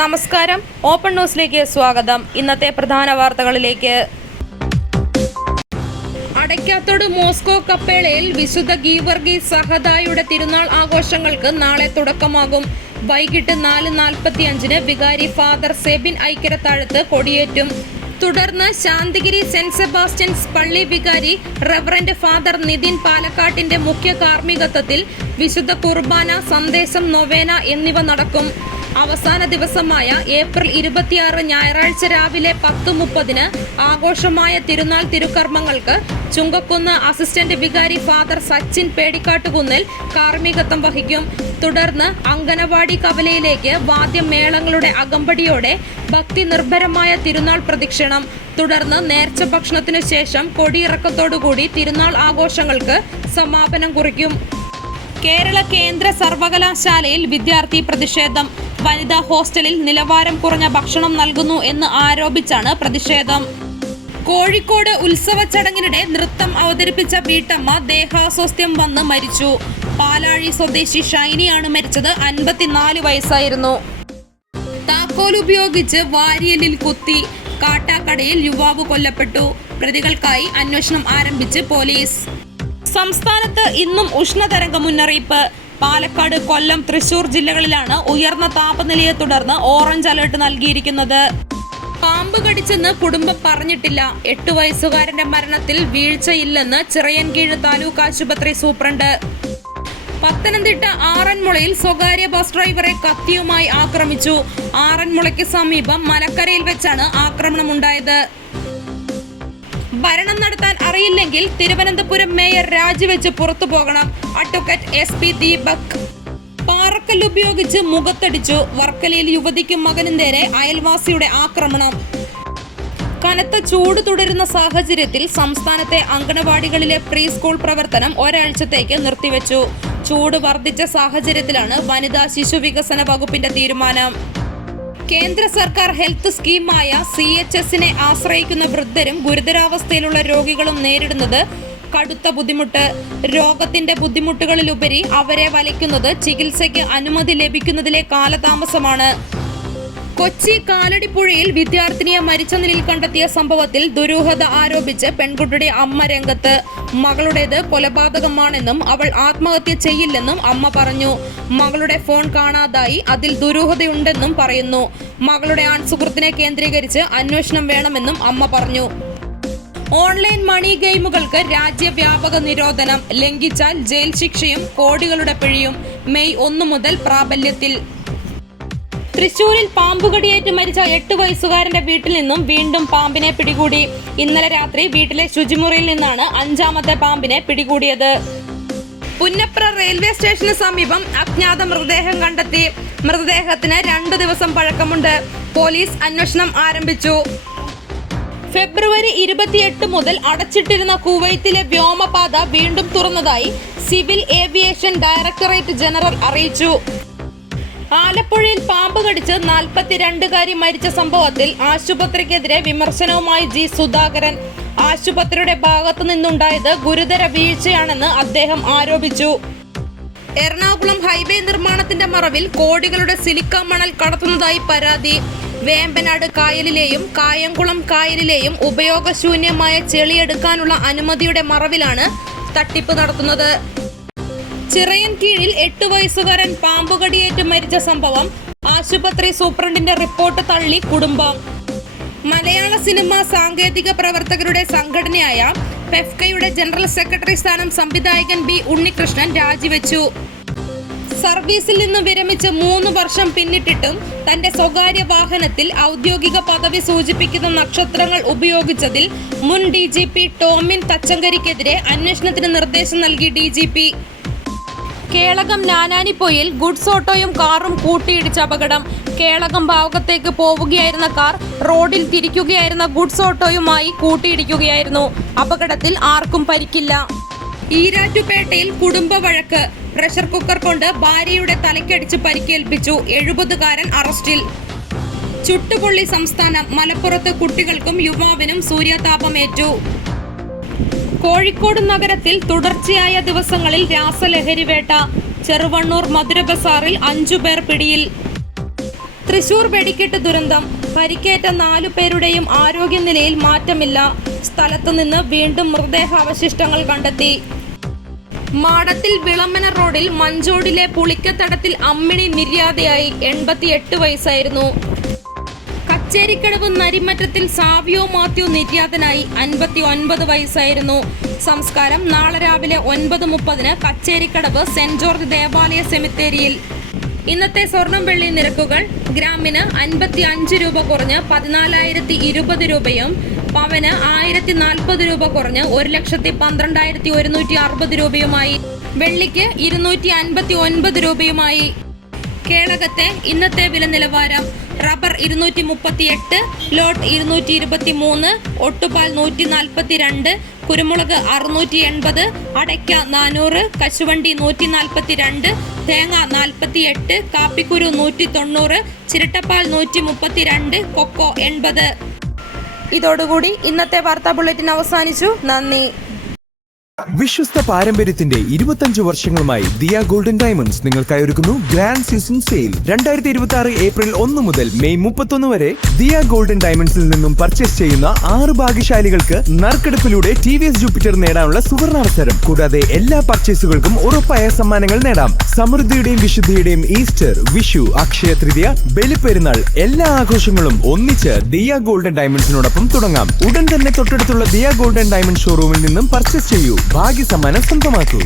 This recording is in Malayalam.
നമസ്കാരം, ഓപ്പൺ ന്യൂസിലേക്ക് സ്വാഗതം. ഇന്നത്തെ പ്രധാന വാർത്തകളിലേക്ക്. അടയ്ക്കാത്തോട് മോസ്കോ കപ്പേളയിൽ വിശുദ്ധ ഗീവർഗീസ് സഹദായുടെ തിരുനാൾ ആഘോഷങ്ങൾക്ക് നാളെ തുടക്കമാകും. വൈകിട്ട് 4:45 വികാരി ഫാദർ സെബിൻ ഐക്കരത്താഴത്ത് കൊടിയേറ്റും. തുടർന്ന് ശാന്തിഗിരി സെന്റ് സെബാസ്റ്റ്യൻസ് പള്ളി വികാരി റവറന്റ് ഫാദർ നിതിൻ പാലക്കാട്ടിന്റെ മുഖ്യ കാർമ്മികത്വത്തിൽ വിശുദ്ധ കുർബാന, സന്ദേശം, നൊവേന എന്നിവ നടക്കും. അവസാന ദിവസമായ ഏപ്രിൽ 26 ഞായറാഴ്ച രാവിലെ 10:30 ആഘോഷമായ തിരുനാൾ തിരുക്കർമ്മങ്ങൾക്ക് ചുങ്കക്കുന്ന് അസിസ്റ്റന്റ് വികാരി ഫാദർ സച്ചിൻ പേടിക്കാട്ടുകുന്നിൽ കാർമ്മികത്വം വഹിക്കും. തുടർന്ന് അങ്കനവാടി കവലയിലേക്ക് വാദ്യമേളങ്ങളുടെ അകമ്പടിയോടെ ഭക്തി നിർഭരമായ തിരുനാൾ പ്രദക്ഷിണം. തുടർന്ന് നേർച്ച ഭക്ഷണത്തിനു ശേഷം കൊടിയിറക്കത്തോടുകൂടി തിരുനാൾ ആഘോഷങ്ങൾക്ക് സമാപനം കുറിക്കും. കേരള കേന്ദ്ര സർവകലാശാലയിൽ വിദ്യാർത്ഥി പ്രതിഷേധം. വനിതാ ഹോസ്റ്റലിൽ നിലവാരം കുറഞ്ഞ ഭക്ഷണം നൽകുന്നു എന്ന് ആരോപിച്ചാണ് പ്രതിഷേധം. കോഴിക്കോട് ഉത്സവ ചടങ്ങിനിടെ നൃത്തം അവതരിപ്പിച്ച വീട്ടമ്മ ദേഹാസ്വാസ്ഥ്യം വന്ന് മരിച്ചു. പാലാഴി സ്വദേശി ഷൈനിയാണ് മരിച്ചത്. 54 വയസ്സായിരുന്നു. താക്കോൽ ഉപയോഗിച്ച് വാരിയലിൽ കുത്തി കാട്ടാക്കടയിൽ യുവാവ് കൊല്ലപ്പെട്ടു. പ്രതികൾക്കായി അന്വേഷണം ആരംഭിച്ച് പോലീസ്. സംസ്ഥാനത്ത് ഇന്നും ഉഷ്ണതരംഗ മുന്നറിയിപ്പ്. പാലക്കാട്, കൊല്ലം, തൃശൂർ ജില്ലകളിലാണ് ഉയർന്ന താപനിലയെ തുടർന്ന് ഓറഞ്ച് അലർട്ട് നൽകിയിരിക്കുന്നത്. പാമ്പ് കടിച്ചെന്ന് കുടുംബം പറഞ്ഞിട്ടില്ല. 8 വയസ്സുകാരന്റെ മരണത്തിൽ വീഴ്ചയില്ലെന്ന് ചിറയൻകീഴ് താലൂക്ക് ആശുപത്രി സൂപ്രണ്ട്. പത്തനംതിട്ട ആറന്മുളയിൽ സ്വകാര്യ ബസ് ഡ്രൈവറെ കത്തിയുമായി ആക്രമിച്ചു. ആറന്മുളയ്ക്ക് സമീപം മലക്കരയിൽ വെച്ചാണ് ആക്രമണമുണ്ടായത്. ഭരണം നടത്താൻ അറിയില്ലെങ്കിൽ തിരുവനന്തപുരം മേയർ രാജിവെച്ച് പുറത്തു പോകണം. Advocate SP Deepak. പാറക്കല്ല് ഉപയോഗിച്ച് മുഖത്തടിച്ചു. വർക്കലയിൽ യുവതിക്കും മകനും നേരെ അയൽവാസിയുടെ ആക്രമണം. കനത്ത ചൂട് തുടരുന്ന സാഹചര്യത്തിൽ സംസ്ഥാനത്തെ അങ്കണവാടികളിലെ പ്രീ സ്കൂൾ പ്രവർത്തനം ഒരാഴ്ചത്തേക്ക് നിർത്തിവെച്ചു. ചൂട് വർദ്ധിച്ച സാഹചര്യത്തിലാണ് വനിതാ ശിശു വികസന വകുപ്പിന്റെ തീരുമാനം. കേന്ദ്ര സർക്കാർ ഹെൽത്ത് സ്കീമായ CHSനെ ആശ്രയിക്കുന്ന വൃദ്ധരും ഗുരുതരാവസ്ഥയിലുള്ള രോഗികളും നേരിടുന്നത് കടുത്ത ബുദ്ധിമുട്ട്. രോഗത്തിന്റെ ബുദ്ധിമുട്ടുകളിലുപരി അവരെ വലയ്ക്കുന്നത് ചികിത്സയ്ക്ക് അനുമതി ലഭിക്കുന്നതിലെ കാലതാമസമാണ്. കൊച്ചി കാലടിപ്പുഴയിൽ വിദ്യാർത്ഥിനിയെ മരിച്ച നിലയിൽ കണ്ടെത്തിയ സംഭവത്തിൽ ദുരൂഹത ആരോപിച്ച് പെൺകുട്ടിയുടെ അമ്മ രംഗത്ത്. മകളുടേത് കൊലപാതകമാണെന്നും അവൾ ആത്മഹത്യ ചെയ്യില്ലെന്നും അമ്മ പറഞ്ഞു. മകളുടെ ഫോൺ കാണാതായി, അതിൽ ദുരൂഹതയുണ്ടെന്നും പറയുന്നു. മകളുടെ ആൺസുഹൃത്തിനെ കേന്ദ്രീകരിച്ച് അന്വേഷണം വേണമെന്നും അമ്മ പറഞ്ഞു. ഓൺലൈൻ മണി ഗെയിമുകൾക്ക് രാജ്യവ്യാപക നിരോധനം. ലംഘിച്ചാൽ ജയിൽ ശിക്ഷയും കോടികളുടെ പിഴയും. മെയ് 1 മുതൽ പ്രാബല്യത്തിൽ. തൃശൂരിൽ പാമ്പുകടിയേറ്റ് മരിച്ച 8 വയസ്സുകാരന്റെ വീട്ടിൽ നിന്നും വീണ്ടും പാമ്പിനെ പിടികൂടി. ഇന്നലെ രാത്രി വീട്ടിലെ ശുചിമുറിയിൽ നിന്നാണ് 5ാമത്തെ പാമ്പിനെ പിടികൂടിയത്. പുന്നപ്ര റെയിൽവേ സ്റ്റേഷന് സമീപം അജ്ഞാത മൃതദേഹം കണ്ടെത്തി. മൃതദേഹത്തിന് 2 ദിവസം പഴക്കമുണ്ട്. പോലീസ് അന്വേഷണം ആരംഭിച്ചു. ഫെബ്രുവരി 28 മുതൽ അടച്ചിട്ടിരുന്ന കുവൈത്തിലെ വ്യോമപാത വീണ്ടും തുറന്നതായി സിവിൽ ഏവിയേഷൻ ഡയറക്ടറേറ്റ് ജനറൽ അറിയിച്ചു. ആലപ്പുഴയിൽ പാമ്പ് കടിച്ച് 42കാരി മരിച്ച സംഭവത്തിൽ ആശുപത്രിക്കെതിരെ വിമർശനവുമായി G സുധാകരൻ. ആശുപത്രിയുടെ ഭാഗത്തു നിന്നുണ്ടായത് ഗുരുതര വീഴ്ചയാണെന്ന് അദ്ദേഹം ആരോപിച്ചു. എറണാകുളം ഹൈവേ നിർമ്മാണത്തിന്റെ മറവിൽ കോടികളുടെ സിലിക്ക മണൽ കടത്തുന്നതായി പരാതി. വേമ്പനാട് കായലിലെയും കായംകുളം കായലിലെയും ഉപയോഗശൂന്യമായ ചെളിയെടുക്കാനുള്ള അനുമതിയുടെ മറവിലാണ് തട്ടിപ്പ് നടത്തുന്നത്. ചിറയൻകീഴിൽ 8 വയസ്സുകാരൻ പാമ്പുകടിയേറ്റ് മരിച്ച സംഭവം ആശുപത്രി സൂപ്രണ്ടിന്റെ റിപ്പോർട്ട് തള്ളി കുടുംബം. മലയാള സിനിമ സാങ്കേതിക പ്രവർത്തകരുടെ സംഘടനയായ പെഫ്കയുടെ ജനറൽ സെക്രട്ടറി സ്ഥാനം സംവിധായകൻ B ഉണ്ണികൃഷ്ണൻ രാജിവെച്ചു. സർവീസിൽ നിന്ന് വിരമിച്ച് 3 വർഷം പിന്നിട്ടിട്ടും തന്റെ സ്വകാര്യ വാഹനത്തിൽ ഔദ്യോഗിക പദവി സൂചിപ്പിക്കുന്ന നക്ഷത്രങ്ങൾ ഉപയോഗിച്ചതിൽ മുൻ DGP ടോമിൻ തച്ചങ്കരിക്കെതിരെ അന്വേഷണത്തിന് നിർദ്ദേശം നൽകി DGP. കേളകം നാനാനിപ്പൊയിൽ ഗുഡ്സ് ഓട്ടോയും കാറും കൂട്ടിയിടിച്ച അപകടം. കേളകം ഭാഗത്തേക്ക് പോവുകയായിരുന്ന കാർ റോഡിൽ തിരിക്കുകയായിരുന്ന ഗുഡ്സ് ഓട്ടോയുമായി കൂട്ടിയിടിക്കുകയായിരുന്നു. അപകടത്തിൽ ആർക്കും പരിക്കില്ല. ഈരാറ്റുപേട്ടയിൽ കുടുംബ വഴക്ക്. പ്രഷർ കുക്കർ കൊണ്ട് ഭാര്യയുടെ തലയ്ക്കടിച്ച് പരിക്കേൽപ്പിച്ചു. 70കാരൻ അറസ്റ്റിൽ. ചുട്ടുപൊള്ളി സംസ്ഥാനം. മലപ്പുറത്ത് കുട്ടികൾക്കും യുവാവിനും സൂര്യാതാപമേറ്റു. കോഴിക്കോട് നഗരത്തിൽ തുടർച്ചയായ ദിവസങ്ങളിൽ രാസലഹരി വേട്ട. ചെറുവണ്ണൂർ മധുര ബസാറിൽ 5 പേർ പിടിയിൽ. തൃശൂർ വെടിക്കെട്ട് ദുരന്തം. പരിക്കേറ്റ 4 പേരുടെയും ആരോഗ്യനിലയിൽ മാറ്റമില്ല. സ്ഥലത്തുനിന്ന് വീണ്ടും മൃതദേഹാവശിഷ്ടങ്ങൾ കണ്ടെത്തി. മാടത്തിൽ വിളമ്പന റോഡിൽ മഞ്ചോടിലെ പുളിക്കത്തടത്തിൽ അമ്മിണി നിര്യാതയായി. 88 വയസ്സായിരുന്നു. കച്ചേരിക്കടവ് നരിമറ്റത്തിൽ സാവിയോ മാത്യു നിര്യാതനായി. 59 വയസ്സായിരുന്നു. സംസ്കാരം നാളെ രാവിലെ 9:30 കച്ചേരിക്കടവ് സെന്റ് ജോർജ് ദേവാലയ സെമിത്തേരിയിൽ. ഇന്നത്തെ സ്വർണം വെള്ളി നിരക്കുകൾ: ഗ്രാമിന് 55 രൂപ കുറഞ്ഞ് 14,020 രൂപയും പവന് 1,040 രൂപ കുറഞ്ഞ് 1,12,160 രൂപയുമായി. വെള്ളിക്ക് 259 രൂപയുമായി. കേളകത്തെ ഇന്നത്തെ വില നിലവാരം: റബ്ബർ 238, ലോട്ട് 223, ഒട്ടുപാൽ 142, കുരുമുളക് 680, അടയ്ക്ക 400, കശുവണ്ടി 142, തേങ്ങ 48, കാപ്പിക്കുരു 190, ചിരട്ടപ്പാൽ 132, കൊക്കോ 80. ഇതോടുകൂടി ഇന്നത്തെ വാർത്താ ബുള്ളറ്റിൻ അവസാനിച്ചു. നന്ദി. വിശ്വസ്ത പാരമ്പര്യത്തിന്റെ 25 വർഷങ്ങളുമായി ദിയ ഗോൾഡൻ ഡയമണ്ട്സ് നിങ്ങൾക്കായി ഒരുക്കുന്നു ഗ്രാൻഡ് സീസൺ സെയിൽ. 2026 ഏപ്രിൽ 1 മുതൽ മെയ് 31 വരെ ദിയ ഗോൾഡൻ ഡയമണ്ട്സിൽ നിന്നും പർച്ചേസ് ചെയ്യുന്ന 6 ഭാഗ്യശാലികൾക്ക് നറുക്കെടുപ്പിലൂടെ TVS ജൂപ്പിറ്റർ നേടാനുള്ള സുവർണാവസരം. കൂടാതെ എല്ലാ പർച്ചേസുകൾക്കും ഉറപ്പായ സമ്മാനങ്ങൾ നേടാം. സമൃദ്ധിയുടെയും വിശുദ്ധിയുടെയും ഈസ്റ്റർ, വിഷു, അക്ഷയ തൃതീയ, ബലിപ്പെരുന്നാൾ എല്ലാ ആഘോഷങ്ങളും ഒന്നിച്ച് ദിയ ഗോൾഡൻ ഡയമണ്ട്സിനോടൊപ്പം തുടങ്ങാം. ഉടൻ തന്നെ തൊട്ടടുത്തുള്ള ദിയ ഗോൾഡൻ ഡയമണ്ട് ഷോറൂമിൽ നിന്നും പർച്ചേസ് ചെയ്യൂ. ഭാഗ്യ സമ്മാനം സ്വന്തമാക്കൂ.